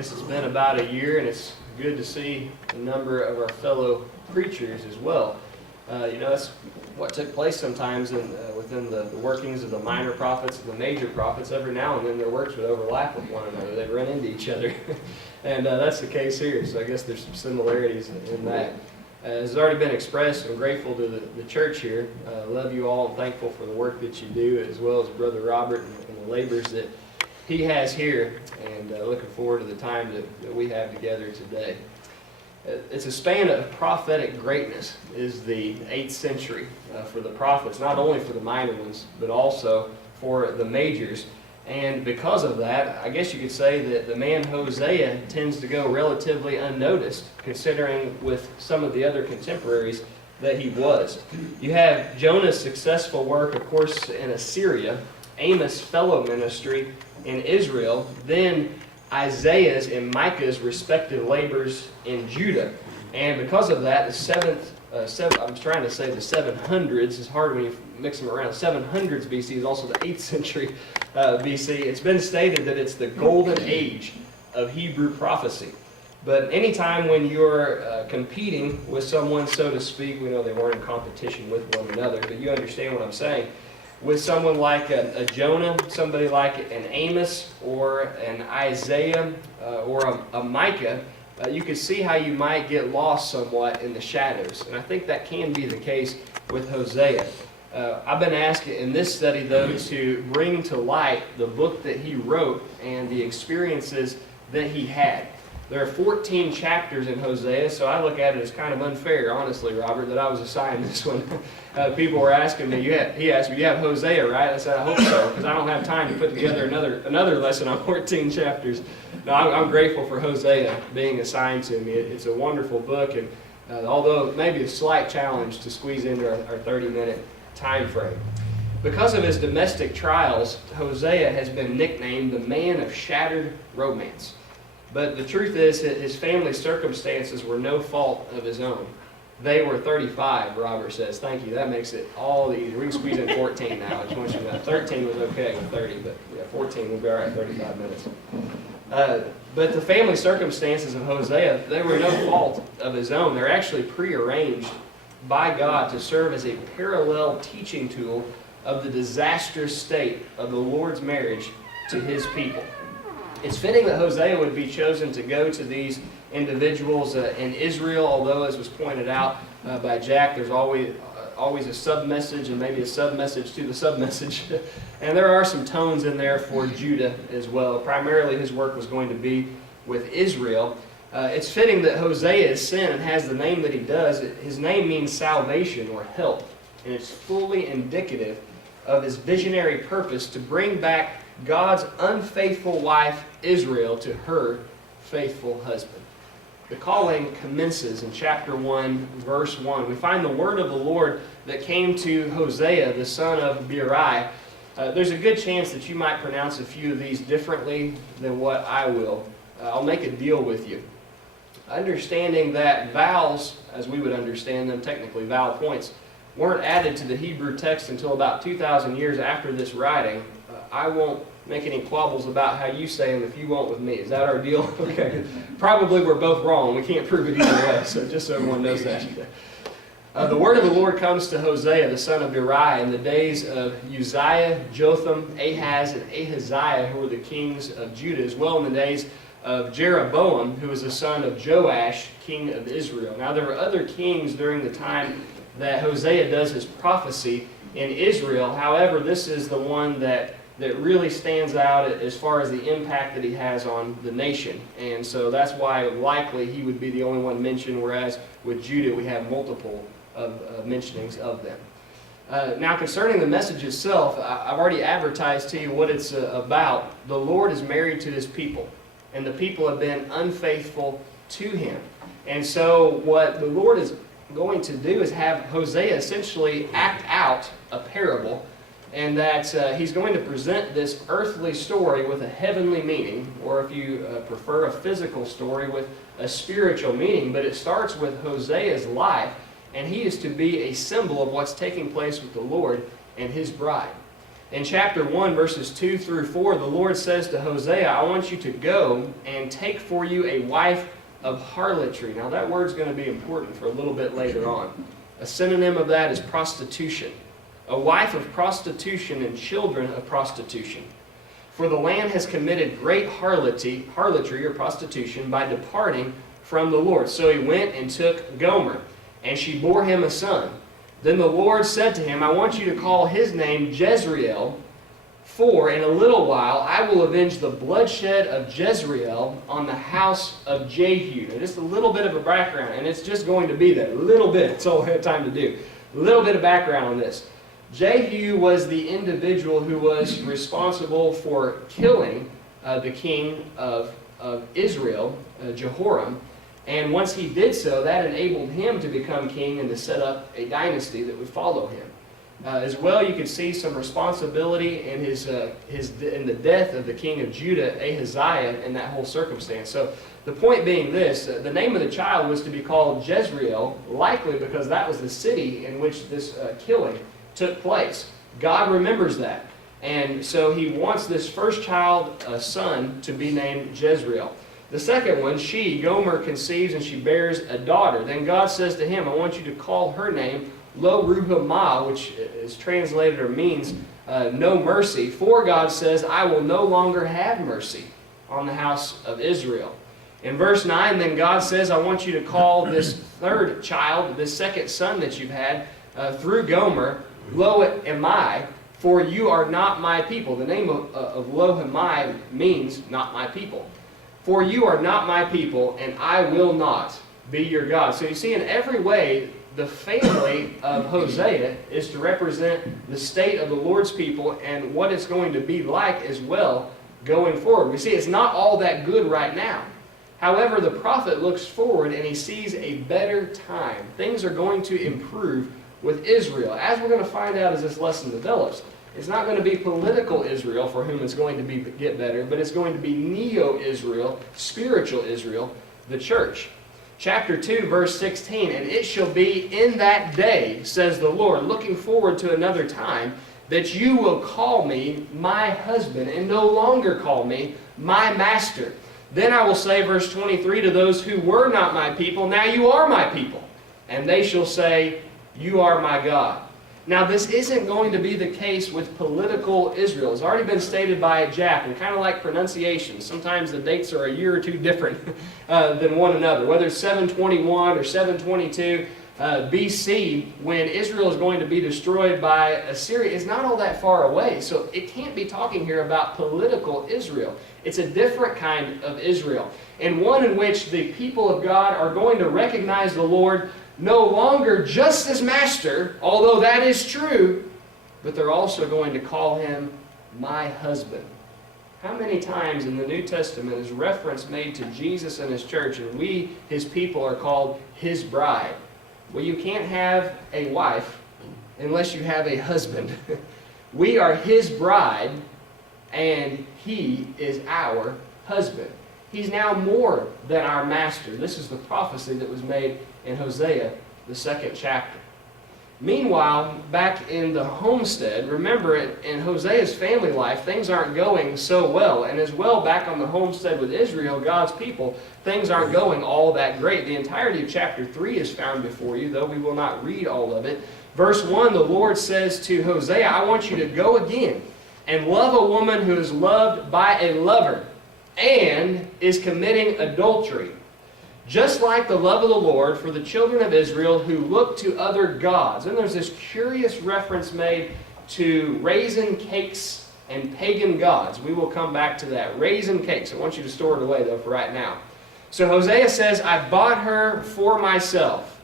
guess it's been about a year, and it's good to see a number of our fellow preachers as well. That's what took place sometimes within the workings of the minor prophets and the major prophets. Every now and then their works would overlap with one another. They'd run into each other. And that's the case here, so I guess there's some similarities in that. As has already been expressed, I'm grateful to the church here. Love you all and thankful for the work that you do, as well as Brother Robert and the labors that he has here, and looking forward to the time that we have together today. It's a span of prophetic greatness is the 8th century for the prophets, not only for the minor ones, but also for the majors. And because of that, I guess you could say that the man Hosea tends to go relatively unnoticed, considering with some of the other contemporaries that he was. You have Jonah's successful work, of course, in Assyria, Amos' fellow ministry in Israel, then Isaiah's and Micah's respective labors in Judah. And because of that, the 700s, it's hard when you mix them around, 700s BC is also the 8th century BC. It's been stated that it's the golden age of Hebrew prophecy. But anytime when you're competing with someone, so to speak, we know they weren't in competition with one another, but you understand what I'm saying. With someone like a Jonah, somebody like an Amos or an Isaiah or a Micah, you can see how you might get lost somewhat in the shadows. And I think that can be the case with Hosea. I've been asked in this study, though, to bring to light the book that he wrote and the experiences that he had. There are 14 chapters in Hosea, so I look at it as kind of unfair, honestly, Robert, that I was assigned this one. People were asking me, he asked me, you have Hosea, right? I said, I hope so, because I don't have time to put together another lesson on 14 chapters. No, I'm grateful for Hosea being assigned to me. It's a wonderful book, and although it may be a slight challenge to squeeze into our 30-minute time frame. Because of his domestic trials, Hosea has been nicknamed the man of shattered romance. But the truth is that his family circumstances were no fault of his own. They were 35, Robert says. Thank you. That makes it all easier. We can squeeze in 14 now. I just want you to know. 13 was okay with 30, but yeah, 14 will be all right, 35 minutes. But the family circumstances of Hosea, they were no fault of his own. They're actually prearranged by God to serve as a parallel teaching tool of the disastrous state of the Lord's marriage to his people. It's fitting that Hosea would be chosen to go to these individuals in Israel, although, as was pointed out by Jack, there's always a sub-message and maybe a sub-message to the sub-message. And there are some tones in there for Judah as well. Primarily, his work was going to be with Israel. It's fitting that Hosea is sent and has the name that he does. His name means salvation or help, and it's fully indicative of his visionary purpose to bring back God's unfaithful wife, Israel, to her faithful husband. The calling commences in chapter 1, verse 1. We find the word of the Lord that came to Hosea, the son of Beeri. There's a good chance that you might pronounce a few of these differently than what I will. I'll make a deal with you. Understanding that vowels, as we would understand them, technically vowel points, weren't added to the Hebrew text until about 2,000 years after this writing, I won't make any quabbles about how you say them if you won't with me. Is that our deal? Okay. Probably we're both wrong. We can't prove it either way, so just so everyone knows that. The word of the Lord comes to Hosea, the son of Beeri, in the days of Uzziah, Jotham, Ahaz, and Ahaziah, who were the kings of Judah, as well in the days of Jeroboam, who was the son of Joash, king of Israel. Now, there were other kings during the time that Hosea does his prophecy in Israel. However, this is the one that really stands out as far as the impact that he has on the nation. And so that's why likely he would be the only one mentioned, whereas with Judah we have multiple mentionings of them. Now, concerning the message itself, I've already advertised to you what it's about. The Lord is married to his people, and the people have been unfaithful to him. And so what the Lord is going to do is have Hosea essentially act out a parable, and that he's going to present this earthly story with a heavenly meaning, or if you prefer, a physical story with a spiritual meaning. But it starts with Hosea's life, and he is to be a symbol of what's taking place with the Lord and his bride. In chapter 1, verses 2 through 4, the Lord says to Hosea, I want you to go and take for you a wife of harlotry. Now that word's going to be important for a little bit later on. A synonym of that is prostitution. A wife of prostitution and children of prostitution. For the land has committed great harlotry or prostitution by departing from the Lord. So he went and took Gomer, and she bore him a son. Then the Lord said to him, I want you to call his name Jezreel, for in a little while I will avenge the bloodshed of Jezreel on the house of Jehu. Now, just a little bit of a background, and it's just going to be that. A little bit. That's all I have time to do. A little bit of background on this. Jehu was the individual who was responsible for killing the king of Israel, Jehoram. And once he did so, that enabled him to become king and to set up a dynasty that would follow him. As well, you could see some responsibility in in the death of the king of Judah, Ahaziah, in that whole circumstance. So the point being this, the name of the child was to be called Jezreel, likely because that was the city in which this killing took place. God remembers that. And so he wants this first child, son, to be named Jezreel. The second one, Gomer, conceives and she bears a daughter. Then God says to him, I want you to call her name Lo-Ruhamah, which is translated or means no mercy. For God says, I will no longer have mercy on the house of Israel. In verse 9, then God says, I want you to call this third child, this second son that you've had, through Gomer, Lo-Ammi, for you are not my people. The name of Lo-Ammi means not my people. For you are not my people, and I will not be your God. So you see, in every way, the family of Hosea is to represent the state of the Lord's people and what it's going to be like as well going forward. We see it's not all that good right now. However, the prophet looks forward and he sees a better time. Things are going to improve with Israel. As we're going to find out as this lesson develops, it's not going to be political Israel for whom it's going to get better, but it's going to be neo-Israel, spiritual Israel, the church. Chapter 2, verse 16, and it shall be in that day, says the Lord, looking forward to another time, that you will call me my husband, and no longer call me my master. Then I will say, verse 23, to those who were not my people, now you are my people. And they shall say, you are my God. Now, this isn't going to be the case with political Israel. It's already been stated by Jack, and kind of like pronunciation. Sometimes the dates are a year or two different than one another. Whether it's 721 or 722 BC, when Israel is going to be destroyed by Assyria, is not all that far away. So it can't be talking here about political Israel. It's a different kind of Israel, and one in which the people of God are going to recognize the Lord no longer just as master, although that is true, but they're also going to call him my husband. How many times in the New Testament is reference made to Jesus and his church, and we, his people, are called his bride? Well, you can't have a wife unless you have a husband. We are his bride, and he is our husband. He's now more than our master. This is the prophecy that was made in Hosea, the 2nd chapter. Meanwhile, back in the homestead, remember in Hosea's family life, things aren't going so well. And as well, back on the homestead with Israel, God's people, things aren't going all that great. The entirety of chapter 3 is found before you, though we will not read all of it. Verse 1, the Lord says to Hosea, I want you to go again and love a woman who is loved by a lover and is committing adultery. Just like the love of the Lord for the children of Israel who look to other gods. And there's this curious reference made to raisin cakes and pagan gods. We will come back to that. Raisin cakes. I want you to store it away, though, for right now. So Hosea says, I bought her for myself.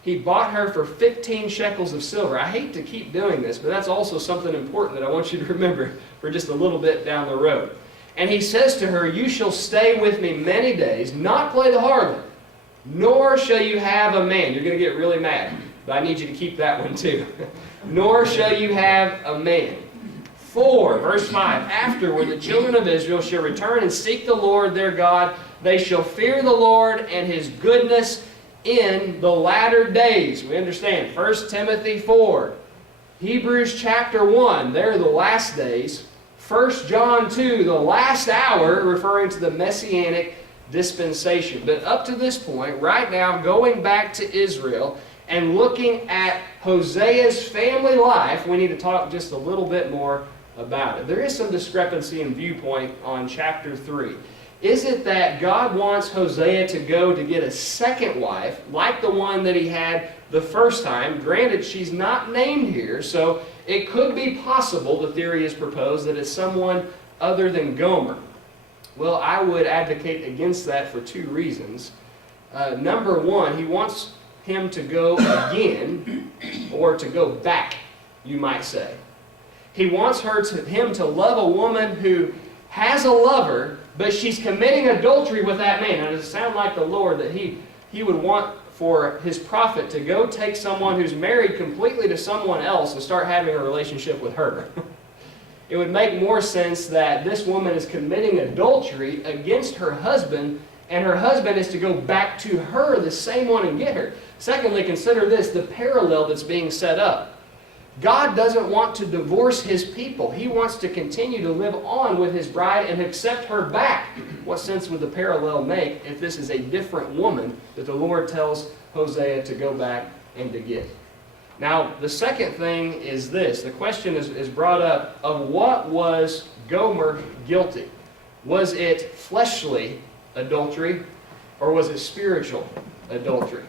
He bought her for 15 shekels of silver. I hate to keep doing this, but that's also something important that I want you to remember for just a little bit down the road. And he says to her, you shall stay with me many days, not play the harlot, nor shall you have a man. You're going to get really mad, but I need you to keep that one too. Nor shall you have a man. For, verse 5, after when the children of Israel shall return and seek the Lord their God, they shall fear the Lord and his goodness in the latter days. We understand 1 Timothy 4. Hebrews chapter 1, they're the last days. 1 John 2, the last hour, referring to the Messianic dispensation. But up to this point, right now, going back to Israel and looking at Hosea's family life, we need to talk just a little bit more about it. There is some discrepancy in viewpoint on chapter 3. Is it that God wants Hosea to go to get a second wife, like the one that he had the first time? Granted, she's not named here, so it could be possible, the theory is proposed, that it's someone other than Gomer. Well, I would advocate against that for two reasons. Number one, he wants him to go again, or to go back, you might say. He wants him to love a woman who has a lover, but she's committing adultery with that man. Now, does it sound like the Lord that he would want for his prophet to go take someone who's married completely to someone else and start having a relationship with her? It would make more sense that this woman is committing adultery against her husband, and her husband is to go back to her, the same one, and get her. Secondly, consider this, the parallel that's being set up. God doesn't want to divorce his people. He wants to continue to live on with his bride and accept her back. What sense would the parallel make if this is a different woman that the Lord tells Hosea to go back and to get? Now, the second thing is this. The question is brought up of what was Gomer guilty? Was it fleshly adultery, or was it spiritual adultery?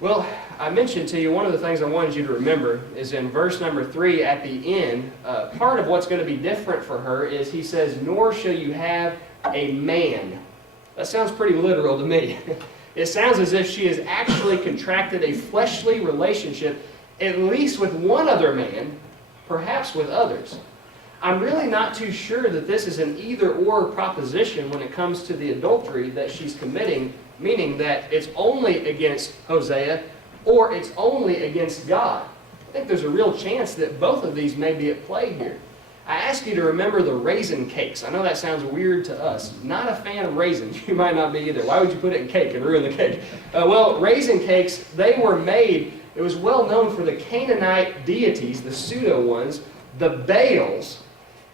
Well, I mentioned to you one of the things I wanted you to remember is in verse number 3 at the end, part of what's going to be different for her is he says, "Nor shall you have a man." That sounds pretty literal to me. It sounds as if she has actually contracted a fleshly relationship, at least with one other man, perhaps with others. I'm really not too sure that this is an either-or proposition when it comes to the adultery that she's committing, meaning that it's only against Hosea or it's only against God. I think there's a real chance that both of these may be at play here. I ask you to remember the raisin cakes. I know that sounds weird to us. Not a fan of raisins. You might not be either. Why would you put it in cake and ruin the cake? Well, raisin cakes, they were made, it was well known for the Canaanite deities, the pseudo ones, the Baals.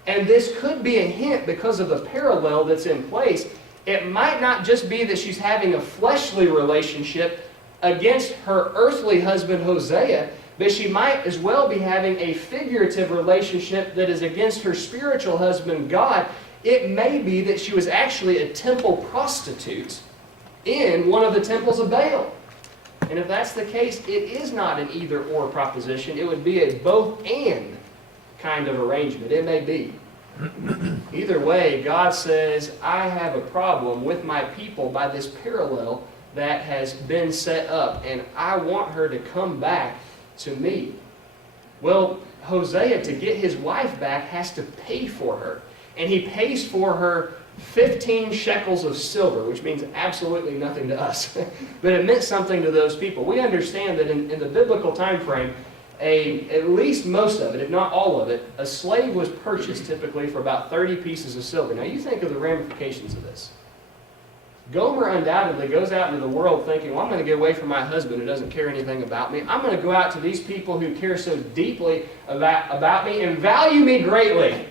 And this could be a hint because of the parallel that's in place. It might not just be that she's having a fleshly relationship against her earthly husband Hosea, but she might as well be having a figurative relationship that is against her spiritual husband God. It may be that she was actually a temple prostitute in one of the temples of Baal. And if that's the case, it is not an either-or proposition. It would be a both-and kind of arrangement. It may be. Either way, God says, I have a problem with my people by this parallel that has been set up, and I want her to come back to me. Well, Hosea, to get his wife back, has to pay for her. And he pays for her 15 shekels of silver, which means absolutely nothing to us. But it meant something to those people. We understand that in the biblical time frame, at least most of it, if not all of it, a slave was purchased typically for about 30 pieces of silver. Now you think of the ramifications of this. Gomer undoubtedly goes out into the world thinking, well, I'm going to get away from my husband who doesn't care anything about me. I'm going to go out to these people who care so deeply about me and value me greatly.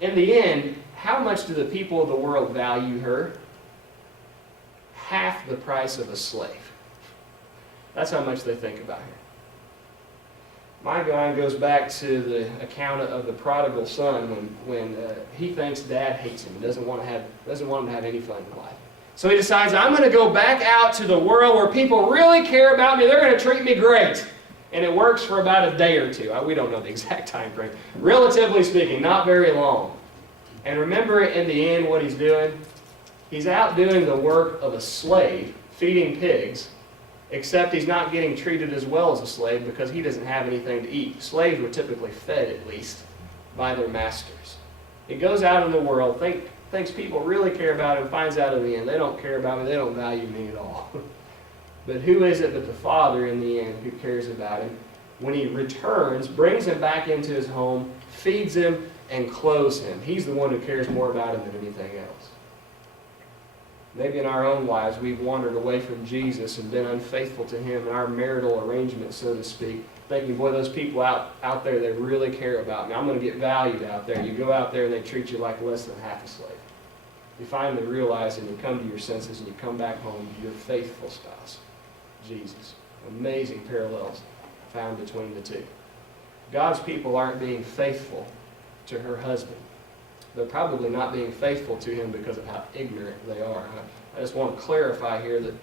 In the end, how much do the people of the world value her? Half the price of a slave. That's how much they think about her. My mind goes back to the account of the prodigal son when he thinks dad hates him and doesn't want him to have any fun in life. So he decides, I'm going to go back out to the world where people really care about me. They're going to treat me great. And it works for about a day or two. We don't know the exact time frame. Relatively speaking, not very long. And remember in the end what he's doing? He's out doing the work of a slave, feeding pigs, except he's not getting treated as well as a slave because he doesn't have anything to eat. Slaves were typically fed, at least, by their masters. He goes out in the world, thinks people really care about him, finds out in the end they don't care about me, they don't value me at all. But who is it but the Father in the end who cares about him? When he returns, brings him back into his home, feeds him, and clothes him. He's the one who cares more about him than anything else. Maybe in our own lives we've wandered away from Jesus and been unfaithful to him in our marital arrangement, so to speak. thinking, boy, those people out there, they really care about me. I'm going to get valued out there. You go out there and they treat you like less than half a slave. You finally realize and you come to your senses and you come back home to your faithful spouse, Jesus. Amazing parallels found between the two. God's people aren't being faithful to her husband. They're probably not being faithful to him because of how ignorant they are. I just want to clarify here that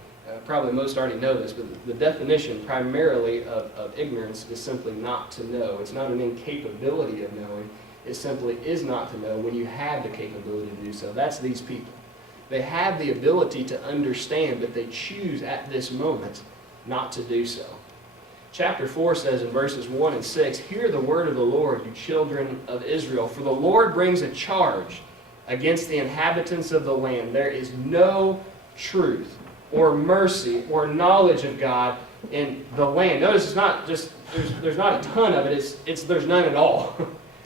probably most already know this, but the definition primarily of ignorance is simply not to know. It's not an incapability of knowing. It simply is not to know when you have the capability to do so. That's these people. They have the ability to understand, but they choose at this moment not to do so. Chapter 4 says in verses 1 and 6, "Hear the word of the Lord, you children of Israel, for the Lord brings a charge against the inhabitants of the land. There is no truth or mercy or knowledge of God in the land." Notice it's not just, there's not a ton of it, there's none at all.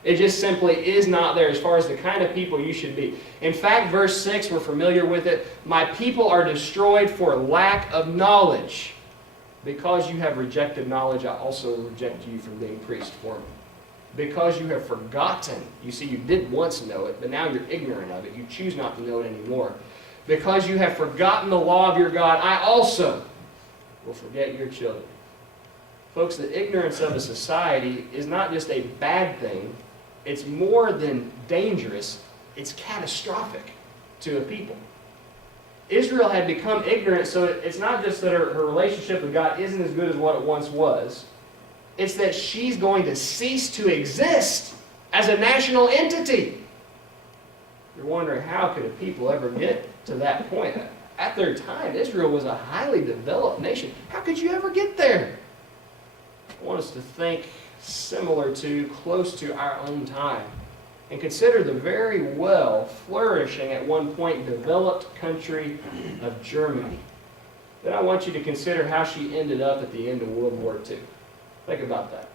It just simply is not there as far as the kind of people you should be. In fact, verse 6, we're familiar with it. "My people are destroyed for lack of knowledge. Because you have rejected knowledge, I also reject you from being priest for me." Because you have forgotten. You see, you did once know it, but now you're ignorant of it. You choose not to know it anymore. "Because you have forgotten the law of your God, I also will forget your children." Folks, the ignorance of a society is not just a bad thing. It's more than dangerous. It's catastrophic to a people. Israel had become ignorant, so it's not just that her relationship with God isn't as good as what it once was. It's that she's going to cease to exist as a national entity. You're wondering, how could a people ever get to that point? At their time, Israel was a highly developed nation. How could you ever get there? I want us to think similar to, close to our own time. And consider the very well flourishing, at one point, developed country of Germany. Then I want you to consider how she ended up at the end of World War II. Think about that.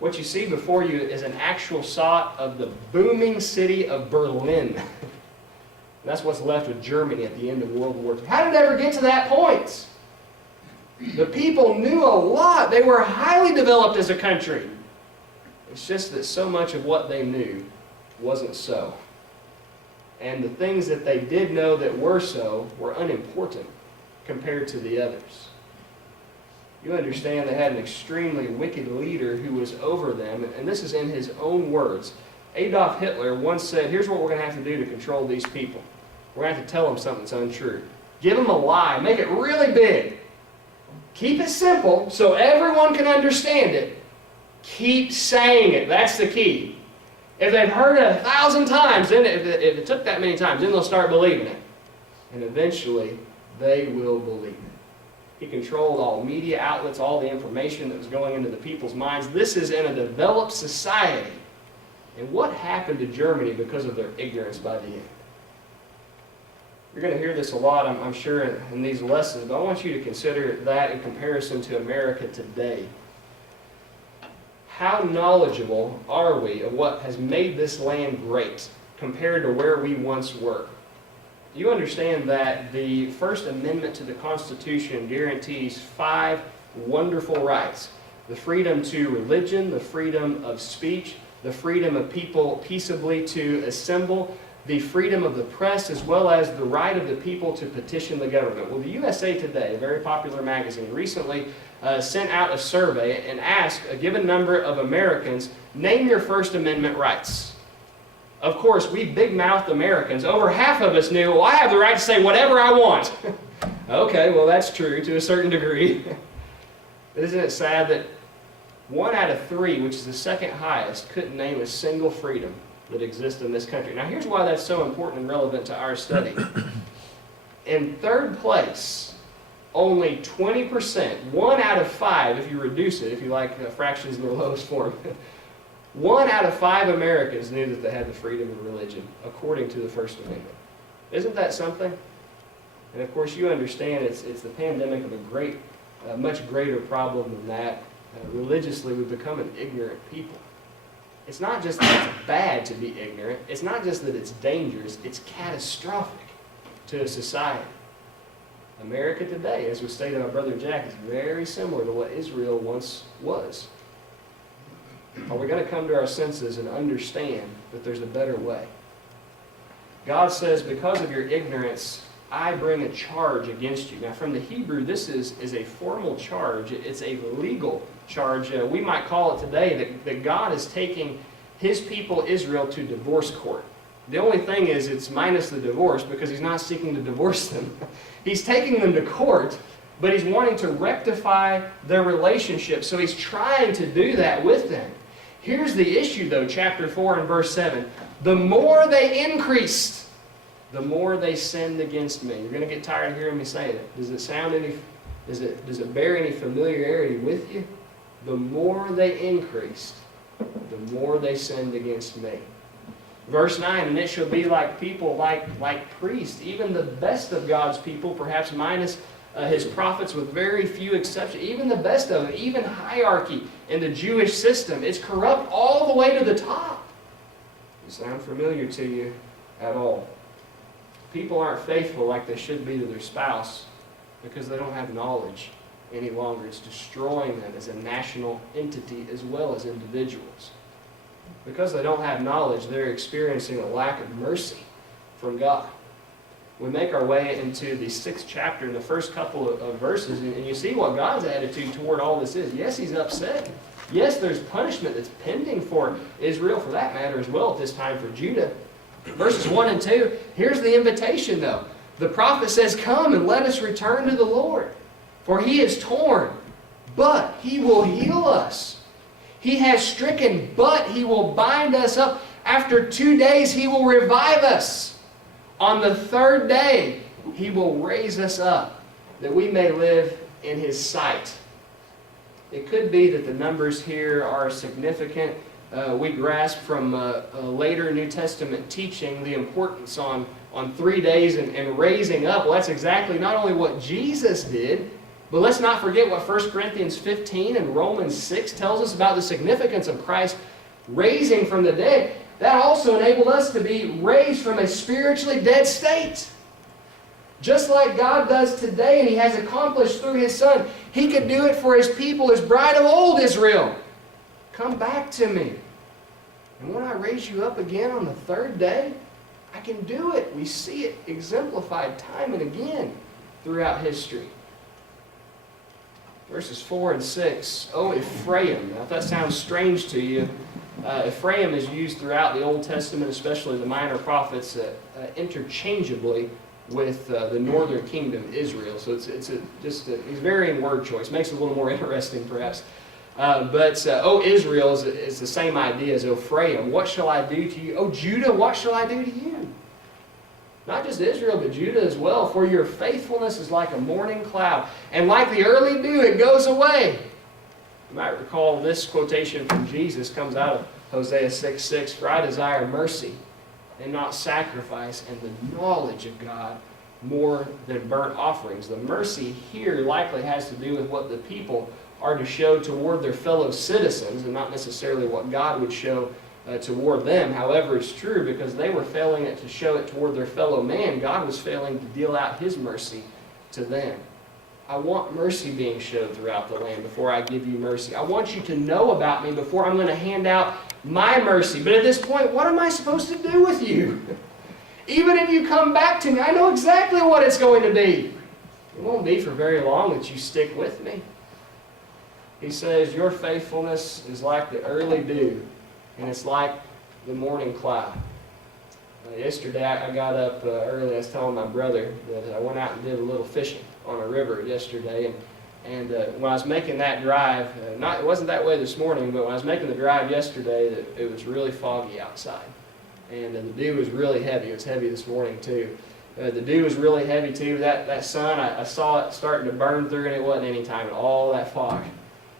What you see before you is an actual shot of the booming city of Berlin. That's what's left of Germany at the end of World War II. How did it ever get to that point? The people knew a lot. They were highly developed as a country. It's just that so much of what they knew wasn't so. And the things that they did know that were so were unimportant compared to the others. You understand they had an extremely wicked leader who was over them, and this is in his own words. Adolf Hitler once said, here's what we're going to have to do to control these people. We're going to have to tell them something that's untrue. Give them a lie. Make it really big. Keep it simple so everyone can understand it. Keep saying it. That's the key. If they've heard it 1,000 times, then if it took that many times, then they'll start believing it. And eventually, they will believe it. He controlled all media outlets, all the information that was going into the people's minds. This is in a developed society. And what happened to Germany because of their ignorance by the end? You're going to hear this a lot, I'm sure, in these lessons, but I want you to consider that in comparison to America today. How knowledgeable are we of what has made this land great compared to where we once were? You understand that the First Amendment to the Constitution guarantees 5 wonderful rights. The freedom to religion, the freedom of speech, the freedom of people peaceably to assemble, the freedom of the press, as well as the right of the people to petition the government. Well, the USA Today, a very popular magazine, recently sent out a survey and asked a given number of Americans, name your First Amendment rights. Of course, we big-mouthed Americans, over half of us knew, well, I have the right to say whatever I want. Okay, well, that's true to a certain degree. But isn't it sad that 1 out of 3, which is the second highest, couldn't name a single freedom that exists in this country? Now, here's why that's so important and relevant to our study. In third place, only 20%, 1 out of 5, if you reduce it, if you like fractions in the lowest form, 1 out of 5 Americans knew that they had the freedom of religion, according to the First Amendment. Isn't that something? And of course, you understand it's the pandemic of a much greater problem than that. Religiously, we've become an ignorant people. It's not just that it's bad to be ignorant. It's not just that it's dangerous. It's catastrophic to a society. America today, as was stated by Brother Jack, is very similar to what Israel once was. Are we going to come to our senses and understand that there's a better way? God says, because of your ignorance, I bring a charge against you. Now, from the Hebrew, this is a formal charge. It's a legal charge. We might call it today that God is taking His people Israel to divorce court. The only thing is it's minus the divorce, because He's not seeking to divorce them. He's taking them to court, but He's wanting to rectify their relationship. So He's trying to do that with them. Here's the issue, though, chapter 4 and verse 7. The more they increased, the more they sinned against me. You're going to get tired of hearing me say it. Does it bear any familiarity with you? The more they increased, the more they sinned against me. Verse 9, and it shall be like people, like priests, even the best of God's people, perhaps minus His prophets with very few exceptions, even the best of them, even hierarchy in the Jewish system, it's corrupt all the way to the top. Does it sound familiar to you at all? People aren't faithful like they should be to their spouse because they don't have knowledge any longer. It's destroying them as a national entity as well as individuals. Because they don't have knowledge, they're experiencing a lack of mercy from God. We make our way into the 6th chapter in the first couple of verses, and you see what God's attitude toward all this is. Yes, He's upset. Yes, there's punishment that's pending for Israel, for that matter, as well at this time for Judah. Verses 1 and 2, here's the invitation, though. The prophet says, come and let us return to the Lord, for He is torn, but He will heal us. He has stricken, but He will bind us up. After 2 days, He will revive us. On the 3rd day, He will raise us up, that we may live in His sight. It could be that the numbers here are significant. We grasp from later New Testament teaching the importance on 3 days and raising up. Well, that's exactly not only what Jesus did, but let's not forget what 1 Corinthians 15 and Romans 6 tells us about the significance of Christ raising from the dead. That also enabled us to be raised from a spiritually dead state. Just like God does today, and He has accomplished through His Son, He could do it for His people, His bride of old Israel. Come back to me. And when I raise you up again on the 3rd day, I can do it. We see it exemplified time and again throughout history. Verses 4 and 6. Oh, Ephraim. Now, if that sounds strange to you, Ephraim is used throughout the Old Testament, especially the minor prophets, interchangeably with the northern kingdom, Israel. So it's varying word choice. Makes it a little more interesting, perhaps. O Israel is the same idea as Ephraim. What shall I do to you? O Judah, what shall I do to you? Not just Israel, but Judah as well. For your faithfulness is like a morning cloud, and like the early dew, it goes away. You might recall this quotation from Jesus comes out of Hosea 6:6. For I desire mercy and not sacrifice, and the knowledge of God more than burnt offerings. The mercy here likely has to do with what the people are to show toward their fellow citizens, and not necessarily what God would show toward them. However, it's true because they were failing to show it toward their fellow man. God was failing to deal out His mercy to them. I want mercy being showed throughout the land before I give you mercy. I want you to know about me before I'm going to hand out my mercy. But at this point, what am I supposed to do with you? Even if you come back to me, I know exactly what it's going to be. It won't be for very long that you stick with me. He says, your faithfulness is like the early dew, and it's like the morning cloud. Yesterday, I got up early. I was telling my brother that I went out and did a little fishing on a river yesterday. And when I was making that drive, it wasn't that way this morning, but when I was making the drive yesterday, it was really foggy outside. And the dew was really heavy. It was heavy this morning, too. The dew was really heavy, too. That sun, I saw it starting to burn through, and it wasn't any time at all. That fog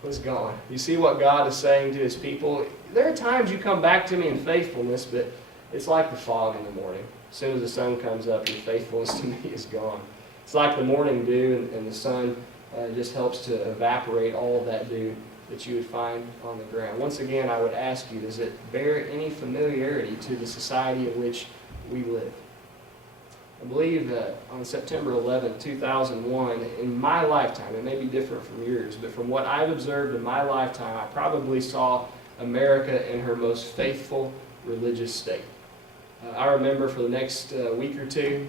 was gone. You see what God is saying to His people? There are times you come back to me in faithfulness, but it's like the fog in the morning. As soon as the sun comes up, your faithfulness to me is gone. It's like the morning dew, and the sun just helps to evaporate all of that dew that you would find on the ground. Once again, I would ask you, does it bear any familiarity to the society in which we live? I believe that on September 11, 2001, in my lifetime, it may be different from yours, but from what I've observed in my lifetime, I probably saw America in her most faithful religious state. I remember for the next week or two,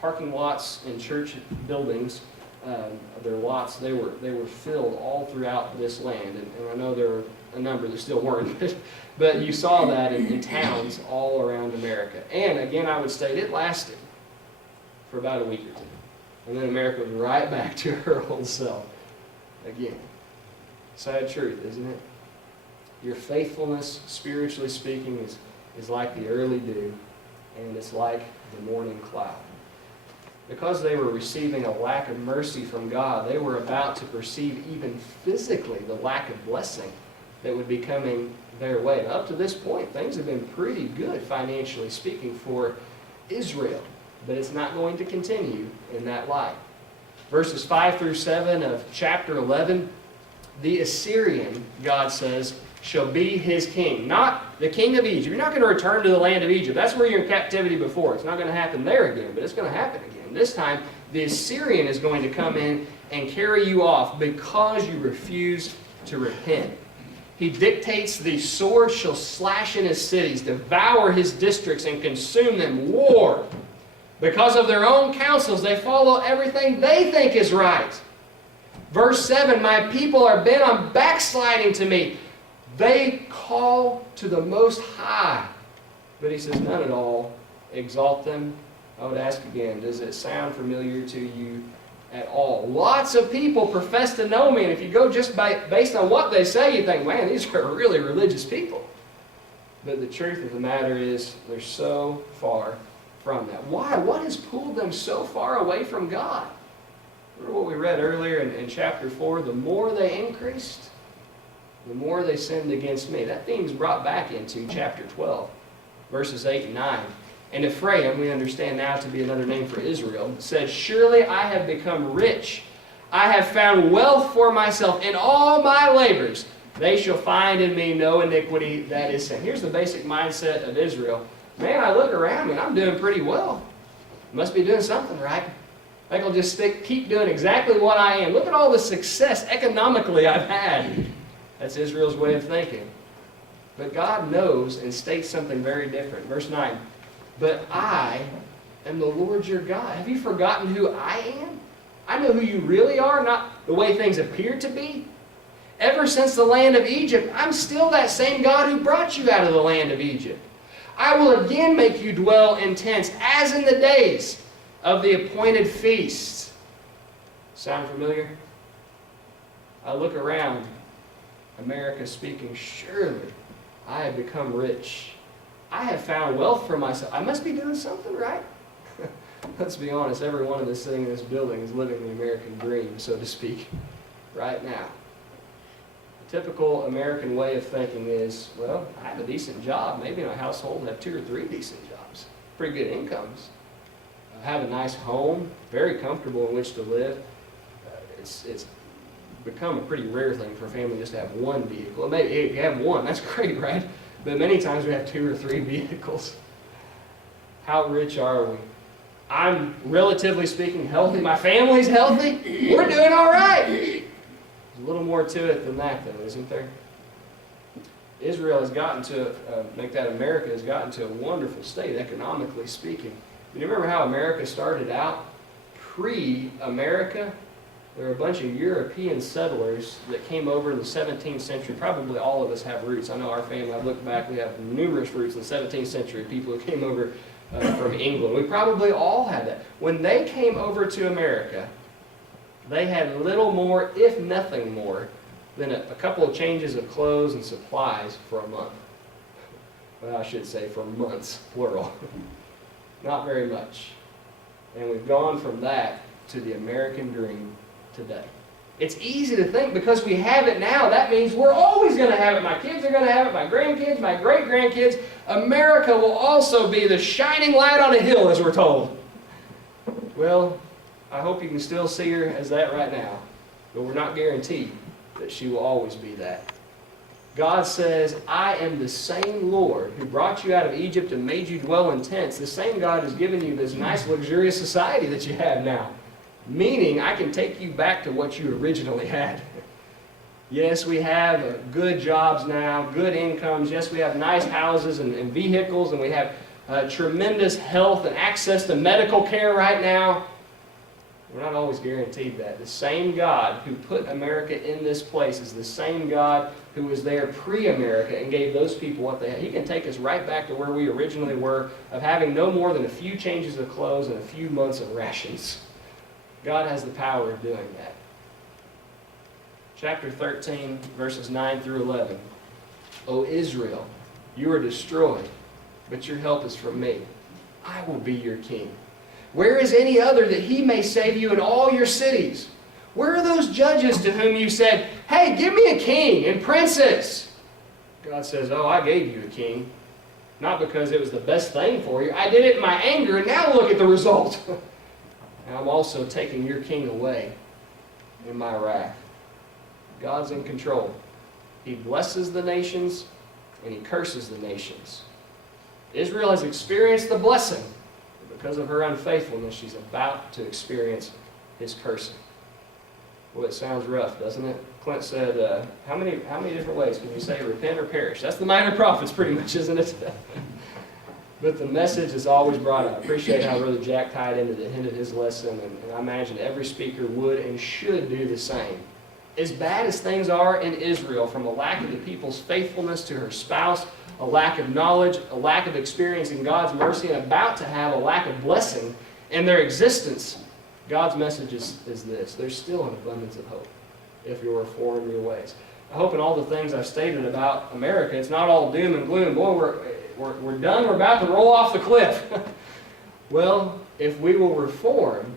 parking lots in church buildings, their lots, they were filled all throughout this land. And I know there were a number that still weren't, but you saw that in towns all around America. And again, I would state it lasted for about a week or two. And then America was right back to her old self again. Sad truth, isn't it? Your faithfulness, spiritually speaking, is like the early dew, and it's like the morning cloud. Because they were receiving a lack of mercy from God, they were about to perceive even physically the lack of blessing that would be coming their way. And up to this point, things have been pretty good, financially speaking, for Israel. But it's not going to continue in that light. Verses 5 through 7 of chapter 11, the Assyrian, God says, shall be his king. Not the king of Egypt. You're not going to return to the land of Egypt. That's where you're in captivity before. It's not going to happen there again, but it's going to happen again. This time, the Assyrian is going to come in and carry you off because you refuse to repent. He dictates the sword shall slash in his cities, devour his districts, and consume them. War. Because of their own counsels, they follow everything they think is right. Verse 7, my people are bent on backsliding to me. They call to the Most High. But he says, none at all exalt them. I would ask again, does it sound familiar to you at all? Lots of people profess to know me, and if you go just based on what they say, you think, man, these are really religious people. But the truth of the matter is, they're so far from that. Why? What has pulled them so far away from God? Remember what we read earlier in chapter 4? The more they increased, the more they sinned against me. That theme is brought back into chapter 12, verses 8 and 9. And Ephraim, we understand now to be another name for Israel, said, surely I have become rich. I have found wealth for myself in all my labors. They shall find in me no iniquity that is sin. Here's the basic mindset of Israel. Man, I look around me and I'm doing pretty well. Must be doing something right. I think I'll just keep doing exactly what I am. Look at all the success economically I've had. That's Israel's way of thinking. But God knows and states something very different. Verse 9. But I am the Lord your God. Have you forgotten who I am? I know who you really are, not the way things appear to be. Ever since the land of Egypt, I'm still that same God who brought you out of the land of Egypt. I will again make you dwell in tents, as in the days of the appointed feasts. Sound familiar? I look around, America speaking, surely I have become rich. I have found wealth for myself. I must be doing something right. Let's be honest, every one of us sitting in this building is living the American dream, so to speak, right now. The typical American way of thinking is, well, I have a decent job. Maybe in a household I have 2 or 3 decent jobs. Pretty good incomes. I have a nice home, very comfortable in which to live. It's become a pretty rare thing for a family just to have one vehicle. Maybe if you have one, that's great, right? But many times we have 2 or 3 vehicles. How rich are we? I'm, relatively speaking, healthy. My family's healthy. We're doing all right. There's a little more to it than that, though, isn't there? Israel has gotten to, America has gotten to a wonderful state, economically speaking. You remember how America started out? Pre-America, there were a bunch of European settlers that came over in the 17th century. Probably all of us have roots. I know our family, I've looked back, we have numerous roots in the 17th century, people who came over from England. We probably all had that. When they came over to America, they had little more, if nothing more, than a couple of changes of clothes and supplies for a month. Well, I should say for months, plural. Not very much. And we've gone from that to the American dream today. It's easy to think because we have it now, that means we're always going to have it. My kids are going to have it, my grandkids, my great-grandkids. America will also be the shining light on a hill, as we're told. Well, I hope you can still see her as that right now, but we're not guaranteed that she will always be that. God says, I am the same Lord who brought you out of Egypt and made you dwell in tents. The same God has given you this nice, luxurious society that you have now. Meaning, I can take you back to what you originally had. Yes, we have good jobs now, good incomes. Yes, we have nice houses and vehicles, and we have tremendous health and access to medical care right now. We're not always guaranteed that. The same God who put America in this place is the same God who was there pre-America and gave those people what they had. He can take us right back to where we originally were, of having no more than a few changes of clothes and a few months of rations. God has the power of doing that. Chapter 13, verses 9 through 11. O Israel, you are destroyed, but your help is from me. I will be your king. Where is any other that he may save you in all your cities? Where are those judges to whom you said, hey, give me a king and princes? God says, oh, I gave you a king. Not because it was the best thing for you. I did it in my anger, and now look at the result. And I'm also taking your king away in my wrath. God's in control. He blesses the nations, and he curses the nations. Israel has experienced the blessing. Because of her unfaithfulness, she's about to experience his cursing. Well, it sounds rough, doesn't it? Clint said, how many different ways can you say repent or perish? That's the minor prophets pretty much, isn't it? But the message is always brought up. I appreciate how Brother Jack tied into the end of his lesson, and I imagine every speaker would and should do the same. As bad as things are in Israel, from a lack of the people's faithfulness to her spouse, a lack of knowledge, a lack of experiencing God's mercy, and about to have a lack of blessing in their existence, God's message is this. There's still an abundance of hope if you'll reform your ways. I hope in all the things I've stated about America, it's not all doom and gloom. Boy, we're done. We're about to roll off the cliff. Well, if we will reform,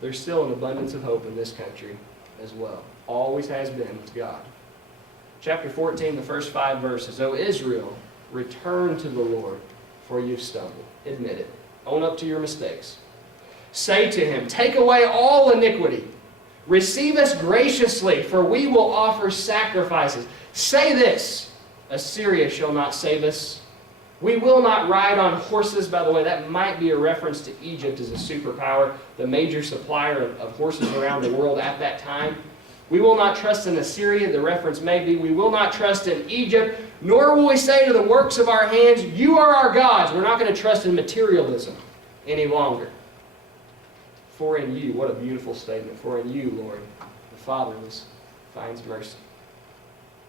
there's still an abundance of hope in this country as well. Always has been with God. Chapter 14, the first 5 verses. O Israel, return to the Lord, for you've stumbled. Admit it. Own up to your mistakes. Say to him, take away all iniquity. Receive us graciously, for we will offer sacrifices. Say this, Assyria shall not save us. We will not ride on horses. By the way, that might be a reference to Egypt as a superpower, the major supplier of horses around the world at that time. We will not trust in Assyria. The reference may be, we will not trust in Egypt, nor will we say to the works of our hands, you are our gods. We're not going to trust in materialism any longer. For in you, what a beautiful statement, for in you, Lord, the fatherless finds mercy.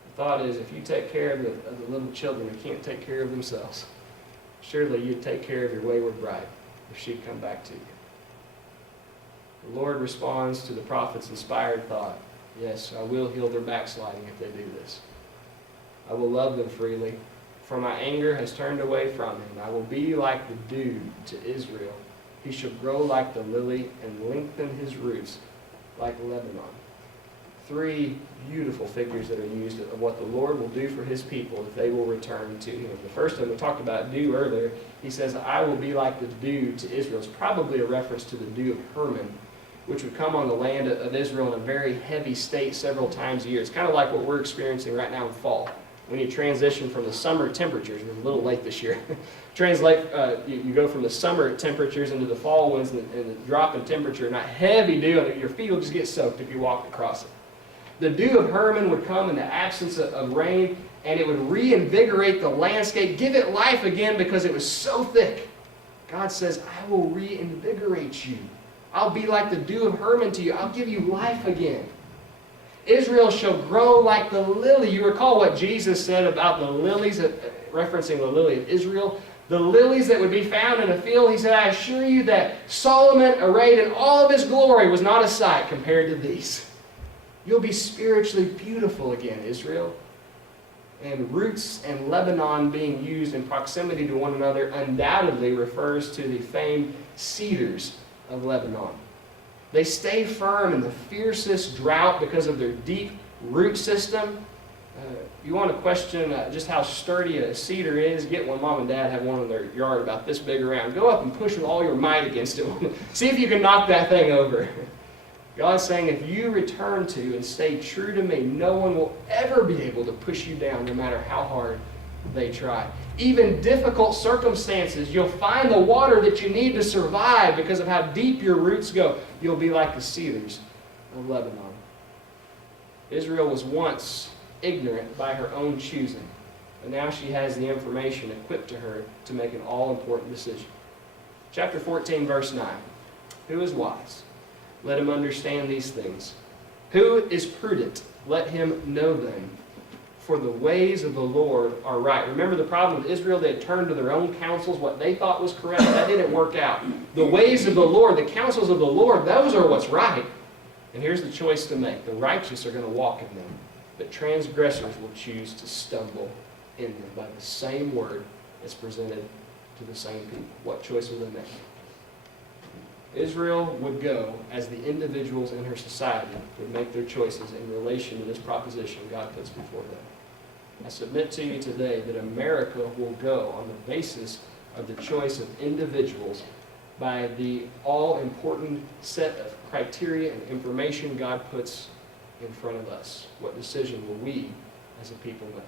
The thought is, if you take care of the little children who can't take care of themselves, surely you'd take care of your wayward bride if she'd come back to you. The Lord responds to the prophet's inspired thought. Yes, I will heal their backsliding if they do this. I will love them freely, for my anger has turned away from him. I will be like the dew to Israel. He shall grow like the lily and lengthen his roots like Lebanon. 3 beautiful figures that are used of what the Lord will do for his people if they will return to him. The first one we talked about dew earlier. He says, I will be like the dew to Israel. It's probably a reference to the dew of Hermon, which would come on the land of Israel in a very heavy state several times a year. It's kind of like what we're experiencing right now in fall. When you transition from the summer temperatures, we're a little late this year. You go from the summer temperatures into the fall winds and the drop in temperature, not heavy dew, and your feet will just get soaked if you walk across it. The dew of Hermon would come in the absence of rain, and it would reinvigorate the landscape, give it life again because it was so thick. God says, I will reinvigorate you. I'll be like the dew of Hermon to you. I'll give you life again. Israel shall grow like the lily. You recall what Jesus said about the lilies, referencing the lily of Israel. The lilies that would be found in a field, he said, I assure you that Solomon, arrayed in all of his glory, was not a sight compared to these. You'll be spiritually beautiful again, Israel. And roots and Lebanon being used in proximity to one another undoubtedly refers to the famed cedars of Lebanon. They stay firm in the fiercest drought because of their deep root system. You want to question just how sturdy a cedar is, get one. Mom and Dad have one in their yard about this big around. Go up and push with all your might against it. See if you can knock that thing over. God's saying, if you return to and stay true to me, no one will ever be able to push you down no matter how hard they try. Even difficult circumstances, you'll find the water that you need to survive because of how deep your roots go. You'll be like the cedars of Lebanon. Israel was once ignorant by her own choosing, but now she has the information equipped to her to make an all-important decision. Chapter 14, verse 9. Who is wise? Let him understand these things. Who is prudent? Let him know them. For the ways of the Lord are right. Remember the problem with Israel? They had turned to their own counsels, what they thought was correct. That didn't work out. The ways of the Lord, the counsels of the Lord, those are what's right. And here's the choice to make. The righteous are going to walk in them, but transgressors will choose to stumble in them by the same word that's presented to the same people. What choice will they make? Israel would go as the individuals in her society would make their choices in relation to this proposition God puts before them. I submit to you today that America will go on the basis of the choice of individuals by the all-important set of criteria and information God puts in front of us. What decision will we as a people make?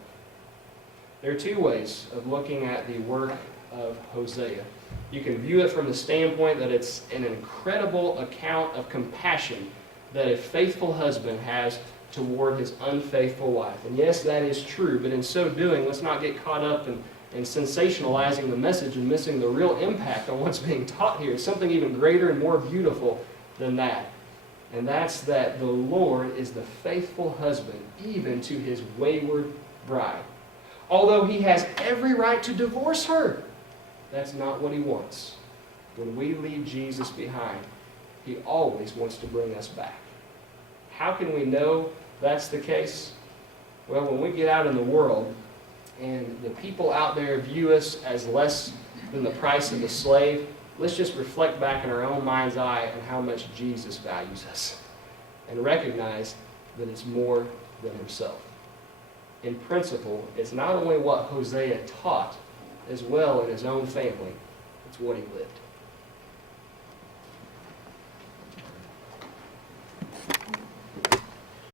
There are two ways of looking at the work of Hosea. You can view it from the standpoint that it's an incredible account of compassion that a faithful husband has toward his unfaithful wife. And yes, that is true, but in so doing, let's not get caught up in sensationalizing the message and missing the real impact on what's being taught here. It's something even greater and more beautiful than that. And that's that the Lord is the faithful husband, even to his wayward bride. Although he has every right to divorce her, that's not what he wants. When we leave Jesus behind, he always wants to bring us back. How can we know that's the case? Well, when we get out in the world and the people out there view us as less than the price of a slave, let's just reflect back in our own mind's eye on how much Jesus values us and recognize that it's more than himself. In principle, it's not only what Hosea taught as well in his own family, it's what he lived.